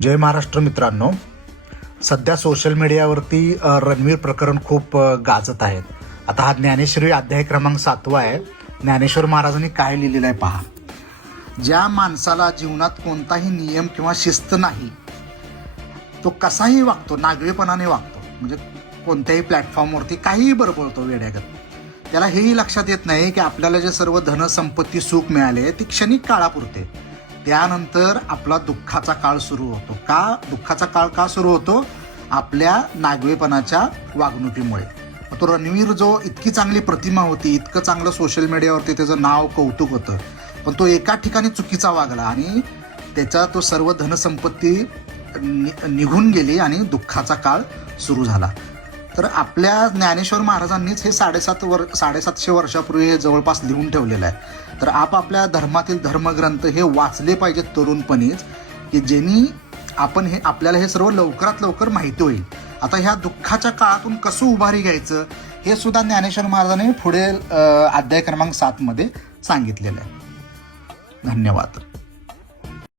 जय महाराष्ट्र मित्रांनो, सध्या सोशल मीडियावरती रणवीर प्रकरण खूप गाजत आहेत. आता हा ज्ञानेश्वरी अध्याय क्रमांक 7 आहे. ज्ञानेश्वर महाराजांनी काय लिहिलेलं आहे पहा. ज्या माणसाला जीवनात कोणताही नियम किंवा शिस्त नाही, तो कसाही वागतो, नागवेपणाने वागतो, म्हणजे कोणत्याही प्लॅटफॉर्मवरती काहीही बरबळतो वेड्यागत. त्याला हेही लक्षात येत नाही की आपल्याला जे सर्व धनसंपत्ती सुख मिळाले ते क्षणिक काळापुरते, त्यानंतर आपला दुःखाचा काळ सुरू होतो. दुःखाचा काळ का सुरू होतो? आपल्या नागवेपणाच्या वागणुकीमुळे. तो रणवीर जो इतकी चांगली प्रतिमा होती, इतकं चांगलं सोशल मीडियावरती त्याचं नाव कौतुक होतं, पण तो एका ठिकाणी चुकीचा वागला आणि त्याचा तो सर्व धनसंपत्ती निघून गेली आणि दुःखाचा काळ सुरू झाला. तर आपल्या ज्ञानेश्वर महाराजांनीच हे 750 वर्षापूर्वी हे जवळपास लिहून ठेवलेलं आहे. तर आपल्या धर्मातील धर्मग्रंथ हे वाचले पाहिजेत तरुणपणीच, की ज्यांनी आपल्याला हे सर्व लवकरात लवकर माहिती होईल. आता ह्या दुःखाच्या काळातून कसं उभारी घ्यायचं हे सुद्धा ज्ञानेश्वर महाराजांनी पुढे अध्याय क्रमांक 7 मध्ये सांगितलेलं आहे. धन्यवाद.